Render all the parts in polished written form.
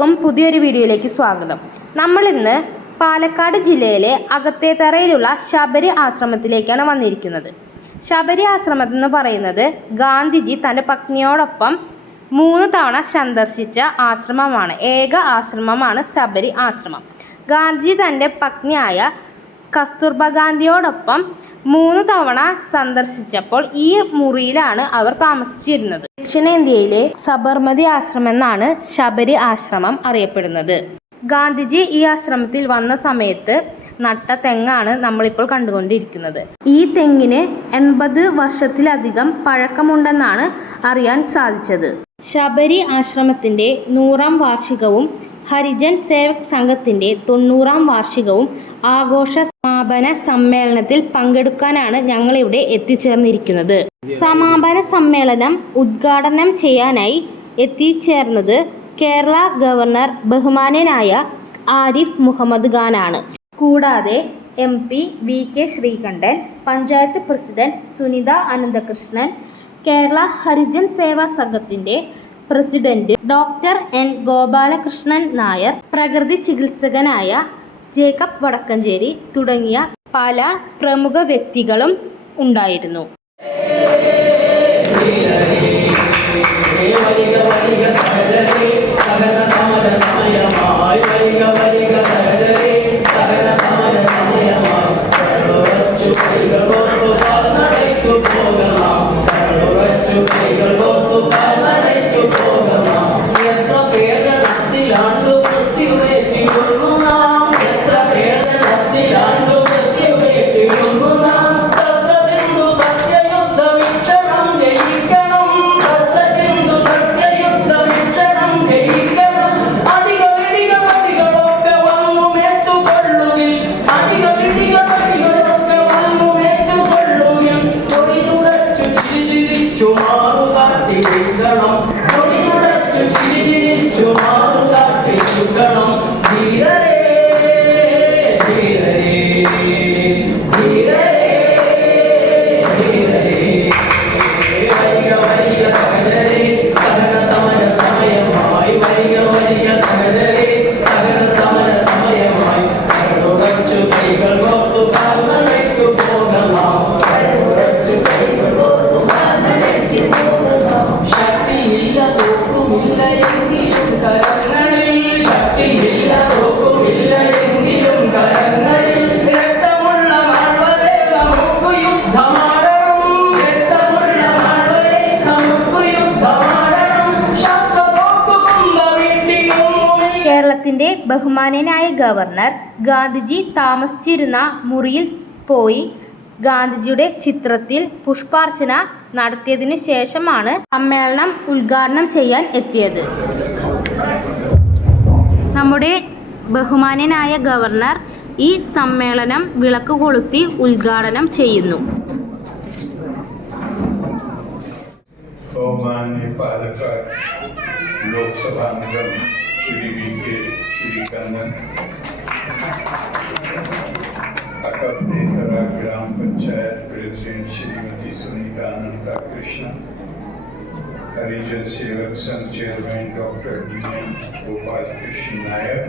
എല്ലാവർക്കും പുതിയൊരു വീഡിയോയിലേക്ക് സ്വാഗതം. നമ്മൾ ഇന്ന് പാലക്കാട് ജില്ലയിലെ അകത്തേത്തറയിലുള്ള ശബരി ആശ്രമത്തിലേക്കാണ് വന്നിരിക്കുന്നത്. ശബരി ആശ്രമം എന്ന് പറയുന്നത് ഗാന്ധിജി തൻ്റെ പത്നിയോടൊപ്പം 3 തവണ സന്ദർശിച്ച ആശ്രമമാണ്. ഏക ആശ്രമമാണ് ശബരി ആശ്രമം. ഗാന്ധിജി തൻ്റെ പത്നിയായ കസ്തൂർബ ഗാന്ധിയോടൊപ്പം 3 തവണ സന്ദർശിച്ചപ്പോൾ ഈ മുറിയിലാണ് അവർ താമസിച്ചിരുന്നത്. ദക്ഷിണേന്ത്യയിലെ സബർമതി ആശ്രമം എന്നാണ് ശബരി ആശ്രമം അറിയപ്പെടുന്നത്. ഗാന്ധിജി ഈ ആശ്രമത്തിൽ വന്ന സമയത്ത് നട്ട തെങ്ങാണ് നമ്മളിപ്പോൾ കണ്ടുകൊണ്ടിരിക്കുന്നത്. ഈ തെങ്ങിന് 80 വർഷത്തിലധികം പഴക്കമുണ്ടെന്നാണ് അറിയാൻ സാധിച്ചത്. ശബരി ആശ്രമത്തിൻ്റെ 100ാം വാർഷികവും ഹരിജൻ സേവക് സംഘത്തിൻ്റെ 90ാം വാർഷികവും ആഘോഷ സമാപന സമ്മേളനത്തിൽ പങ്കെടുക്കാനാണ് ഞങ്ങളിവിടെ എത്തിച്ചേർന്നിരിക്കുന്നത്. സമാപന സമ്മേളനം ഉദ്ഘാടനം ചെയ്യാനായി എത്തിച്ചേർന്നത് കേരള ഗവർണർ ബഹുമാന്യനായ ആരിഫ് മുഹമ്മദ് ഖാനാണ്. കൂടാതെ MP VK Sreekandan, panchayat president Sunitha Ananthakrishnan, Kerala Harijan Seva സംഘത്തിൻ്റെ president doctor N Gopalakrishnan Nair, പ്രകൃതി ചികിത്സകനായ ജേക്കബ് വടക്കഞ്ചേരി തുടങ്ങിയ പല പ്രമുഖ വ്യക്തികളും ഉണ്ടായിരുന്നു. കേരളത്തിൻ്റെ ബഹുമാന്യനായ ഗവർണർ ഗാന്ധിജി താമസിച്ചിരുന്ന മുറിയിൽ പോയി ഗാന്ധിജിയുടെ ചിത്രത്തിൽ പുഷ്പാർച്ചന നടത്തിയതിനു ശേഷമാണ് സമ്മേളനം ഉദ്ഘാടനം ചെയ്യാൻ എത്തിയത്. നമ്മുടെ ബഹുമാന്യനായ ഗവർണർ ഈ സമ്മേളനം വിളക്ക് കൊളുത്തി ഉദ്ഘാടനം ചെയ്യുന്നു. श्री VK श्रीकंदन, अकबतेतरा ग्राम panchayat president Shrimati Sunitha Ananthakrishna, Harijan Sevak Sangh chairman doctor DM Gopalakrishna Nair,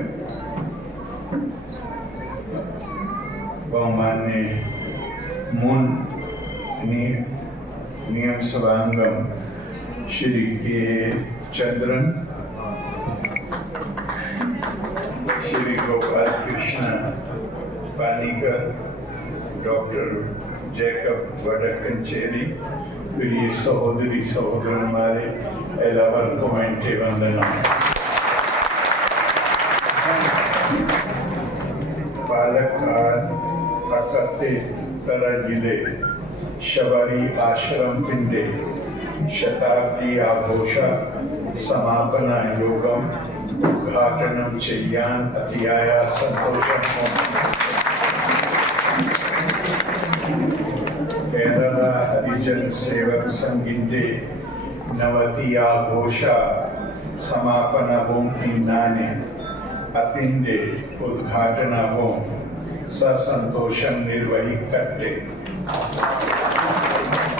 बहुमान्य मुन नियम सभांगम Shri K Chandran, Shri Gopalakrishna Panicker, doctor Jacob Vadakkancheri, प्रिय सहोदरी सहोदरन्मारे എല്ലാവർക്കും എൻ്റെ വന്ദനം. പാലക്കാട് അകത്തേത്തറ ജില്ലെ ശബരി ആശ്രമത്തിൻ്റെ ശതാബ്ദി ആഘോഷ സമാപന യോഗം ഉദ്ഘാടനം ചെയ്യാൻ അതിയായ സന്തോഷമുണ്ട്. കേരള ഹരിജൻ സേവക് സംഘിൻ്റെ 90 ആഘോഷ സമാപനവും ഇന്നാണ്. അതിൻ്റെ ഉദ്ഘാടനവും സസന്തോഷം നിർവഹിക്കട്ടെ.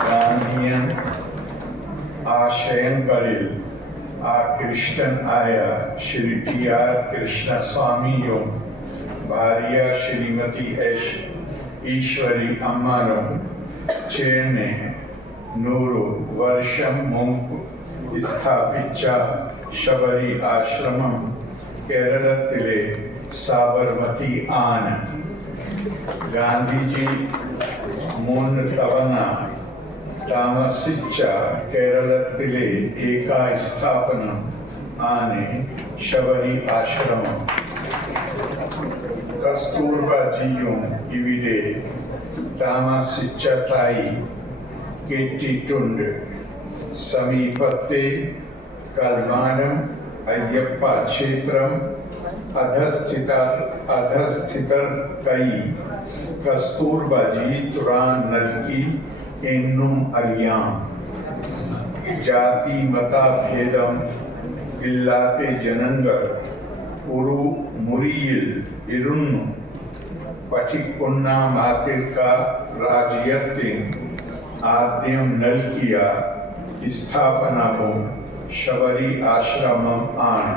ഗാന്ധിയൻ ആശയങ്ങളിൽ ആകൃഷ്ടനായ ശ്രീ ടി ആർ കൃഷ്ണസ്വാമിയും ഭാര്യ ശ്രീമതി എസ് ഈശ്വരി അമ്മാനും ചേർന്ന് 100 വർഷം മുമ്പ് സ്ഥാപിച്ച ശബരി ആശ്രമം കേരളത്തിലെ സാബർമതി ആണ്. ഗാന്ധിജി 3 തവണ താമസിച്ച കേരളത്തിലെ ഏക സ്ഥാപനം ആണ് ശബരി ആശ്രമം. കസ്തൂർബാജിയും ഇവിടെ താമസിച്ചതായി കേട്ടിട്ടുണ്ട്. സമീപത്തെ കൽമാനം അയ്യപ്പ ക്ഷേത്രം അധസ്ഥിതർക്കായി കസ്തൂർബാജി തുറാൻ നൽകി എന്നും അറിയാം. ജാതി മതഭേദം ഇല്ലാത്ത ജനങ്ങൾ ഒരു മുറിയിൽ ഇരുന്നു പഠിക്കുന്ന മാതൃക രാജ്യത്തിന് ആദ്യം നൽകിയ സ്ഥാപനവും ശബരി ആശ്രമം ആണ്.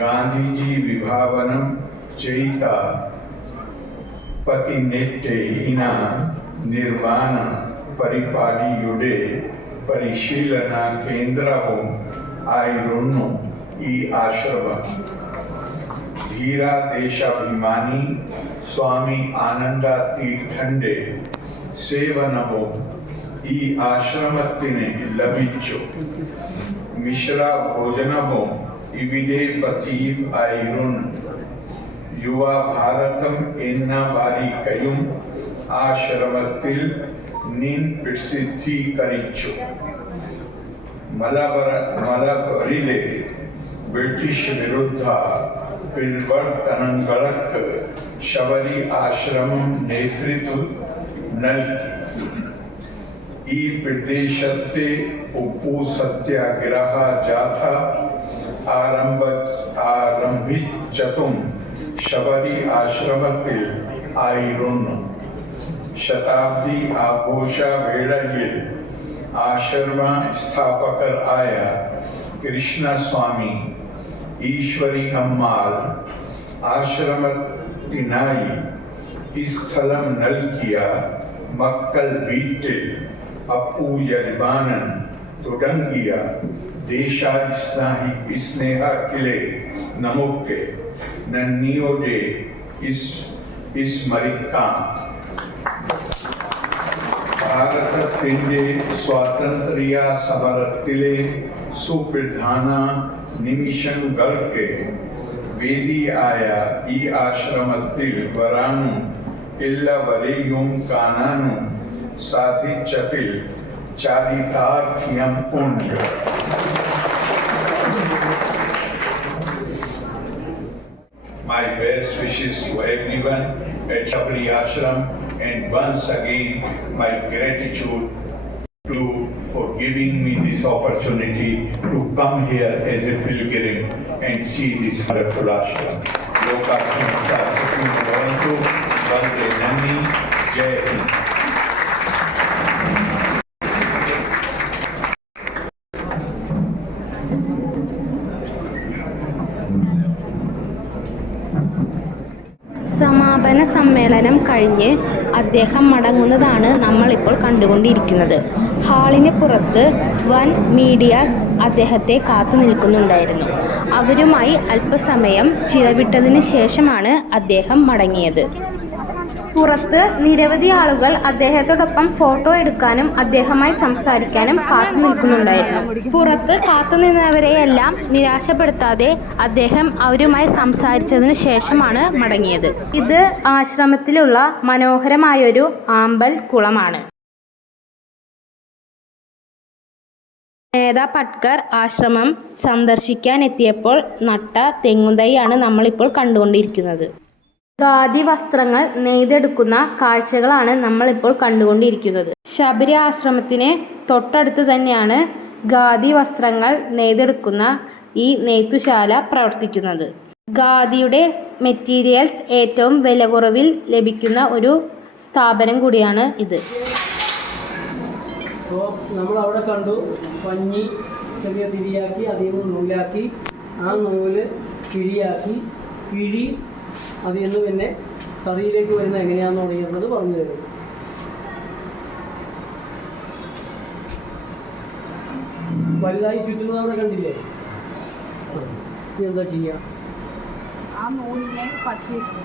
ഗാന്ധിജി വിഭാവനം ചെയ്ത 18 ഇന നിർമ്മാണ പരിപാടിയുടെ പരിശീലന കേന്ദ്രവും ആയിരുന്നു ഈ ആശ്രമം. ധീര ദേശാഭിമാനി സ്വാമി ആനന്ദ തീർത്ഥന്റെ സേവനവും ഈ ആശ്രമത്തിന് ലഭിച്ചു. മിശ്ര ഭോജനവും ഇവിടെ പതിവായിരുന്നു. യുവഭാരതം എന്ന വാരികയും ആശ്രമത്തിൽ പ്രസിദ്ധീകരിച്ചു. മലബാറിലെ ബ്രിട്ടീഷ് വിരുദ്ധ പ്രവർത്തനങ്ങൾക്ക് ശബരി ആശ്രമം നേതൃത്വം നൽകി. ഈ പ്രദേശത്തെ ഉപ്പു സത്യാഗ്രഹ ജാഥ ആരംഭിച്ചതും ശബരി ആശ്രമത്തിൽ ആയിരുന്നു. ശതാബ്ദി ആഘോഷ വേളയിൽ ആശ്രമ സ്ഥാപകരായ കൃഷ്ണസ്വാമി ഈശ്വരി അമ്മാൾ ആശ്രമത്തിനായി ഈ സ്ഥലം നൽകിയ മക്കൾ വീട്ടിൽ അപ്പു യജമാനൻ തുടങ്ങിയ ദേശസ്നേഹികളെ നമുക്ക് നന്ദിയോടെ സ്മരിക്കാം. ഭാരതത്തിന്റെ സ്വാതന്ത്ര്യ സമരത്തിലെ സുപ്രധാന നിമിഷങ്ങൾക്ക് വേദിയായ ഈ ആശ്രമത്തിൽ വരാനും എല്ലാവരെയും കാണാനും സാധിച്ചതിൽ ചാരിതാർത്ഥ്യം ഉണ്ട്. My best wishes to everyone at Shabari Ashram, and once again my gratitude for giving me this opportunity to come here as a pilgrim and see this wonderful ashram. Loka Samasta Sakhi Bhavantu, Vande Nani, Jai Hind. സമാപന സമ്മേളനം കഴിഞ്ഞ് അദ്ദേഹം മടങ്ങുന്നതാണ് നമ്മളിപ്പോൾ കണ്ടുകൊണ്ടിരിക്കുന്നത്. ഹാളിന് പുറത്ത് വൻ medias അദ്ദേഹത്തെ കാത്തു നിൽക്കുന്നുണ്ടായിരുന്നു. അവരുമായി അല്പസമയം ചിലവിട്ടതിന് ശേഷമാണ് അദ്ദേഹം മടങ്ങിയത്. പുറത്ത് നിരവധി ആളുകൾ അദ്ദേഹത്തോടൊപ്പം ഫോട്ടോ എടുക്കാനും അദ്ദേഹവുമായി സംസാരിക്കാനും കാത്തു നിൽക്കുന്നുണ്ടായിരുന്നു. പുറത്ത് കാത്തുനിന്നവരെയെല്ലാം നിരാശപ്പെടുത്താതെ അദ്ദേഹം അവരുമായി സംസാരിച്ചതിനു ശേഷമാണ് മടങ്ങിയത്. ഇത് ആശ്രമത്തിലുള്ള മനോഹരമായൊരു ആമ്പൽ കുളമാണ്. മേധാ പട്കർ ആശ്രമം സന്ദർശിക്കാൻ എത്തിയപ്പോൾ നട്ട തെങ്ങുതൈയാണ് നമ്മളിപ്പോൾ കണ്ടുകൊണ്ടിരിക്കുന്നത്. ഖാദി വസ്ത്രങ്ങൾ നെയ്തെടുക്കുന്ന കാഴ്ചകളാണ് നമ്മളിപ്പോൾ കണ്ടുകൊണ്ടിരിക്കുന്നത്. ശബരി ആശ്രമത്തിന് തൊട്ടടുത്ത് തന്നെയാണ് ഖാദി വസ്ത്രങ്ങൾ നെയ്തെടുക്കുന്ന ഈ നെയ്ത്തുശാല പ്രവർത്തിക്കുന്നത്. ഖാദിയുടെ മെറ്റീരിയൽസ് ഏറ്റവും വിലക്കുറവിൽ ലഭിക്കുന്ന ഒരു സ്ഥാപനം കൂടിയാണ് ഇത്. അപ്പോൾ നമ്മളവിടെ കണ്ടു പഞ്ഞി ചെറിയ തിരിയാക്കി അതിൽ നിന്ന് നൂലാക്കി ആ നൂല് കിഴിയാക്കി കിഴി അതിൽ നിന്ന് പിന്നെ തറിയിലേക്ക് വരുന്ന എങ്ങനെയാണെന്ന് തുടങ്ങിയിട്ടുള്ളത് പറഞ്ഞു തരും. വലുതായി ചുറ്റുന്നത് അവിടെ കണ്ടില്ലേ? ഇനി എന്താ ചെയ്യുക? ആ നൂലിനെ പശയിടും.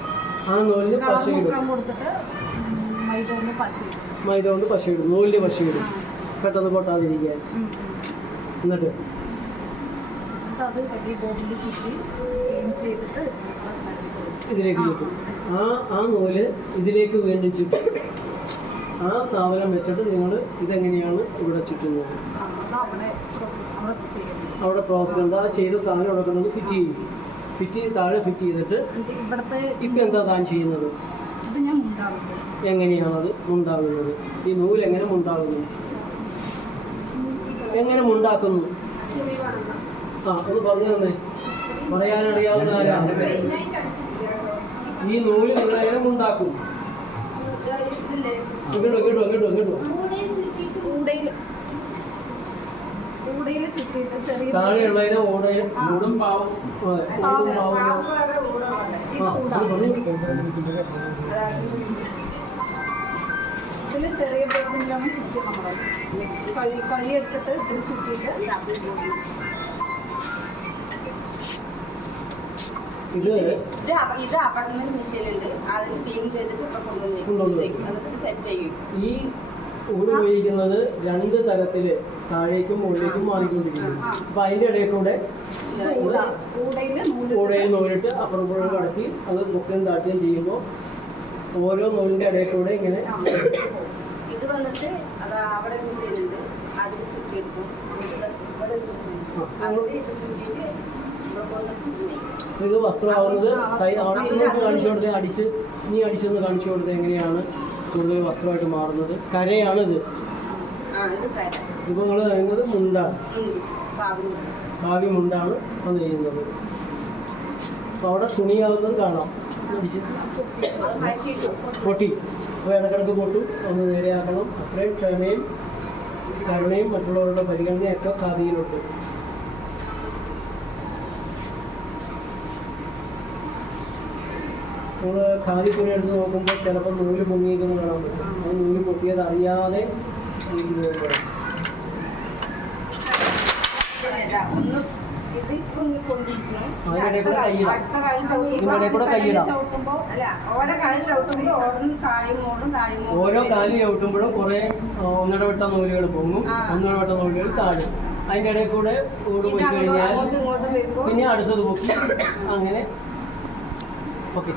ആ നൂലിന് പശയിടും. കൊടുത്തിട്ട് മൈദ കൊണ്ട് പശയിടും. മൈദ കൊണ്ട് പശയിടും. നൂലിന് പശയിടും പെട്ടെന്ന് പൊട്ടാതിരിക്കാൻ. എന്നിട്ട് അത് വലിയ ബോട്ടിൽ ചുറ്റി ക്ലീൻ ചെയ്തിട്ട് ഇതിലേക്ക് ചുറ്റും. ആ നൂല് ഇതിലേക്ക് വീണ്ടും ചുറ്റും. ആ സാധനം വെച്ചിട്ട് നിങ്ങൾ ഇതെങ്ങനെയാണ് ഇവിടെ ചുറ്റുന്നത്? അവിടെ പ്രോസസ് ഉണ്ട്. ആ ചെയ്ത സാധനം അവിടെ കൊണ്ടത് ഫിറ്റ് ചെയ്യും. താഴെ ഫിറ്റ് ചെയ്തിട്ട് ഇവിടുത്തെ ഇപ്പം എന്താ താൻ ചെയ്യുന്നത്? ഇത് ഞാൻ മുണ്ടാകുന്നത്. എങ്ങനെയാണത് മുണ്ടാകുന്നത്? ഈ നൂല് എങ്ങനെ മുണ്ടാകുന്നു? എങ്ങനെ മുണ്ടാക്കുന്നു? ഒന്ന് പറഞ്ഞു തന്നെ. പറയാനറിയാവുന്ന ആരാണ്? ഈ നൂല് നിങ്ങൾ എങ്ങനെ മുണ്ടാക്കും? താഴെയുള്ളതിനെ ഊടും പാവും ഇതിൽ ചെറിയ ബോട്ടിലാണ് ചുറ്റി നമ്മൾ കഴിയെടുത്തിട്ട് ഇതിൽ ചുറ്റിയിട്ട് ഇത് അപ്പാർട്ട്മെന്റ് മെഷീനുണ്ട്. അതിന് ക്ലീൻ ചെയ്തിട്ട് ഇവിടെ കൊണ്ടുവന്ന് സെറ്റ് ചെയ്യും. ഈ ഊട് ഉപയോഗിക്കുന്നത് രണ്ട് തരത്തില് താഴേക്കും മുകളിലേക്കും മാറിക്കൊണ്ടിരിക്കുന്നു. അപ്പൊ അതിന്റെ ഇടയിൽ കൂടെ കൂടയിൽ നൂലിട്ട് അപ്പുറം പുറം കടത്തി അത് മുക്കുകയും താട്ടുകയും ചെയ്യുമ്പോൾ ഓരോ നൂലിന്റെ ഇടയിൽ കൂടെ ഇങ്ങനെ ഇത് വന്നിട്ട് അത് അവിടെ മെഷീനുണ്ട്. അതിന് ചുറ്റിയെടുക്കും. ഇവിടെ ഇത് ചുറ്റിയിട്ട് ഇത് വസ്ത്രമാവുന്നത് ഇങ്ങോട്ട് കാണിച്ചു കൊടുത്ത് നീ അടിച്ചെന്ന് കാണിച്ചു കൊടുത്ത് എങ്ങനെയാണ് കൂടുതൽ വസ്ത്രമായിട്ട് മാറുന്നത്? കരയാണിത്. ഇതിപ്പോൾ നിങ്ങൾ പറയുന്നത് മുണ്ടാണ്. ഭാവി മുണ്ടാണ് അത് ചെയ്യുന്നത്. അപ്പോൾ അവിടെ തുണിയാവുന്നത് കാണാം. അടിച്ച് പൊട്ടി. അപ്പോൾ ഇടക്കിടക്ക് പൊട്ടും. ഒന്ന് നേരെയാക്കണം. അത്രയും ക്ഷമയും കരുണയും മറ്റുള്ളവരുടെ പരിഗണനയൊക്കെ ഖാദിയിലുണ്ട്. നമ്മൾ ഖാദി തുണി എടുത്ത് നോക്കുമ്പോൾ ചിലപ്പോൾ നൂല് പൊങ്ങിയിരിക്കുന്നത് കാണാൻ പറ്റും. ആ നൂല് പൊട്ടിയത് അറിയാതെ ഇതിനിടെ കൂടെ കൈയിടാം. ഓരോ കാല് ചവിട്ടുമ്പോഴും കുറെ ഒന്നിടവിട്ട നൂലുകൾ പൊങ്ങും, ഒന്നിടവിട്ട നൂലുകൾ താഴും. അതിൻ്റെ ഇടയിൽ കൂടെ ഊട് പോയി കഴിഞ്ഞാൽ പിന്നെ അടുത്തത് പൊക്കി. അങ്ങനെ ഓക്കെ.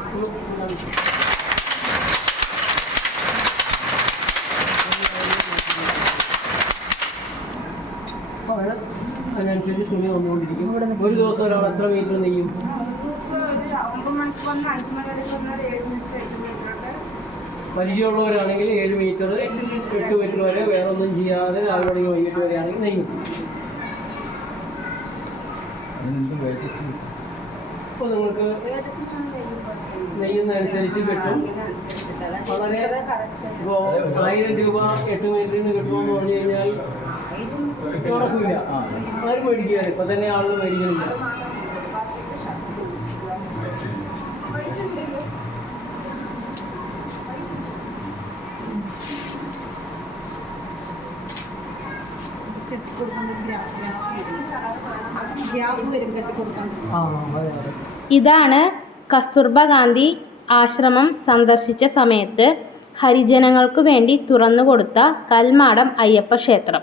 അതിനനുസരിച്ച് തുണി വന്നുകൊണ്ടിരിക്കും. ഒരു ദിവസം ഒരാൾ എത്ര മീറ്റർ നെയ്യും? പരിചയമുള്ളവരാണെങ്കിൽ 7 മീറ്റർ 8 മീറ്റർ വരെ വേറെ ഒന്നും ചെയ്യാതെ രാവിലെ തുടങ്ങി വൈകിട്ട് വരെയാണെങ്കിൽ നെയ്യും. അപ്പോൾ നിങ്ങൾക്ക് നെയ്യുന്നതനുസരിച്ച് കിട്ടും. വളരെ ഇപ്പോൾ 1000 രൂപ 8 മീറ്ററിൽ നിന്ന് കിട്ടുമെന്ന് പറഞ്ഞു കഴിഞ്ഞാൽ നടക്കില്ല. ആരും മേടിക്കുകയാണ്. ഇപ്പം തന്നെ ആളുകൾ മേടിക്കുന്നില്ല. ഇതാണ് കസ്തൂർബ ഗാന്ധി ആശ്രമം സന്ദർശിച്ച സമയത്ത് ഹരിജനങ്ങൾക്കു വേണ്ടി തുറന്നുകൊടുത്ത കൽമാടം അയ്യപ്പ ക്ഷേത്രം.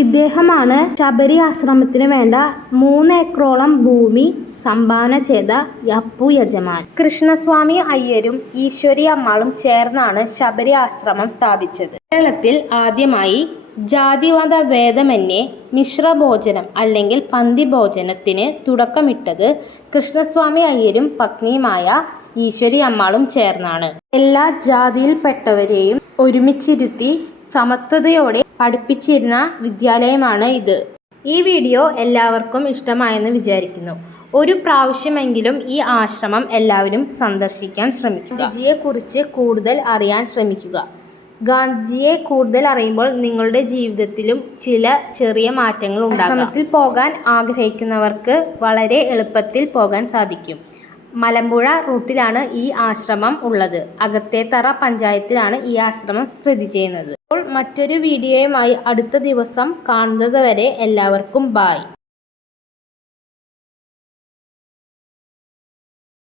ഇദ്ദേഹമാണ് ശബരി ആശ്രമത്തിന് വേണ്ട 3 ഏക്കറോളം ഭൂമി സംഭാവന ചെയ്ത അപ്പു യജമാൻ. കൃഷ്ണസ്വാമി അയ്യരും ഈശ്വരി അമ്മാളും ചേർന്നാണ് ശബരി ആശ്രമം സ്ഥാപിച്ചത്. കേരളത്തിൽ ആദ്യമായി ജാതിമത ഭേദമന്യേ മിശ്രഭോജനം അല്ലെങ്കിൽ പന്തി ഭോജനത്തിന് തുടക്കമിട്ടത് കൃഷ്ണസ്വാമി അയ്യരും പത്നിയുമായ ഈശ്വരി അമ്മാളും ചേർന്നാണ്. എല്ലാ ജാതിയിൽപ്പെട്ടവരെയും ഒരുമിച്ചിരുത്തി സമത്വതയോടെ പഠിപ്പിച്ചിരുന്ന വിദ്യാലയമാണ് ഇത്. ഈ വീഡിയോ എല്ലാവർക്കും ഇഷ്ടമായെന്ന് വിചാരിക്കുന്നു. ഒരു പ്രാവശ്യമെങ്കിലും ഈ ആശ്രമം എല്ലാവരും സന്ദർശിക്കാൻ ശ്രമിക്കുക. ഗാന്ധിജിയെക്കുറിച്ച് കൂടുതൽ അറിയാൻ ശ്രമിക്കുക. ഗാന്ധിജിയെ കൂടുതൽ അറിയുമ്പോൾ നിങ്ങളുടെ ജീവിതത്തിലും ചില ചെറിയ മാറ്റങ്ങൾ ഉണ്ടാകും. ആശ്രമത്തിൽ പോകാൻ ആഗ്രഹിക്കുന്നവർക്ക് വളരെ എളുപ്പത്തിൽ പോകാൻ സാധിക്കും. മലമ്പുഴ റൂട്ടിലാണ് ഈ ആശ്രമം ഉള്ളത്. അകത്തേത്തറ പഞ്ചായത്തിലാണ് ഈ ആശ്രമം സ്ഥിതി ചെയ്യുന്നത്. അപ്പോൾ മറ്റൊരു വീഡിയോയുമായി അടുത്ത ദിവസം കാണുന്നത് വരെ എല്ലാവർക്കും ബായ്.